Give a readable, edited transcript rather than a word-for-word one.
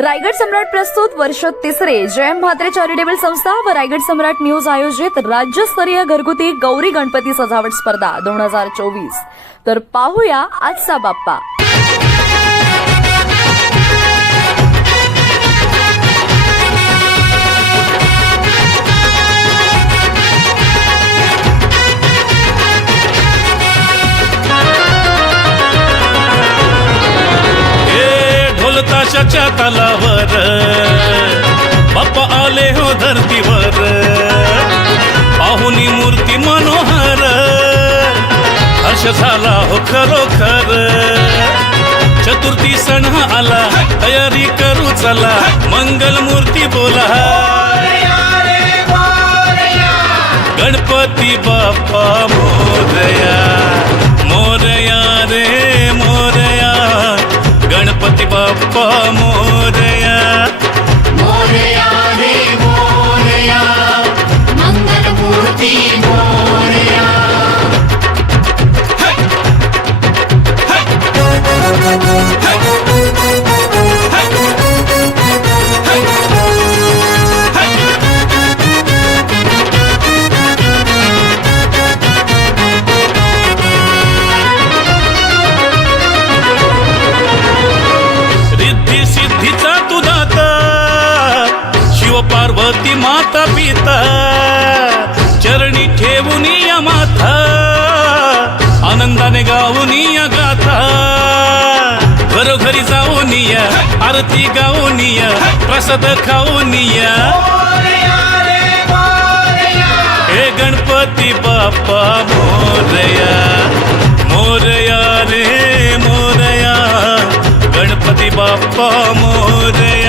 रायगड सम्राट प्रस्तुत वर्ष तिसरे जयम म्हात्रे चॅरिटेबल संस्था व रायगड सम्राट न्यूज आयोजित राज्यस्तरीय घरगुती गौरी गणपती सजावट स्पर्धा 2024। तर पाहूया आजचा बाप्पा। ताशाच्या तालावर बाप्पा आले हो धरतीवर, पाहुनी मूर्ती मनोहर, हर्ष झाला हो खरोखर। चतुर्थी सण आला, तयारी करू चला, मंगल मूर्ती बोला, गणपती बाप्पा मोरया, मोरया रे मोरया, गणपती बाप्पा मोरया, मोरया रे मोरया, मंगल मूर्ती मोरया। सिद्धीचा तू दाता, शिव पार्वती माता पिता, चरणी ठेवून या माथा, आनंदाने गाऊन या गाथा, घरोघरी जाऊन या, आरती गाऊन या, प्रसाद खाऊन या, हे गणपती बाप्पा मोरया, मोरया रे मोरया, गणपती बाप्पा मोरया।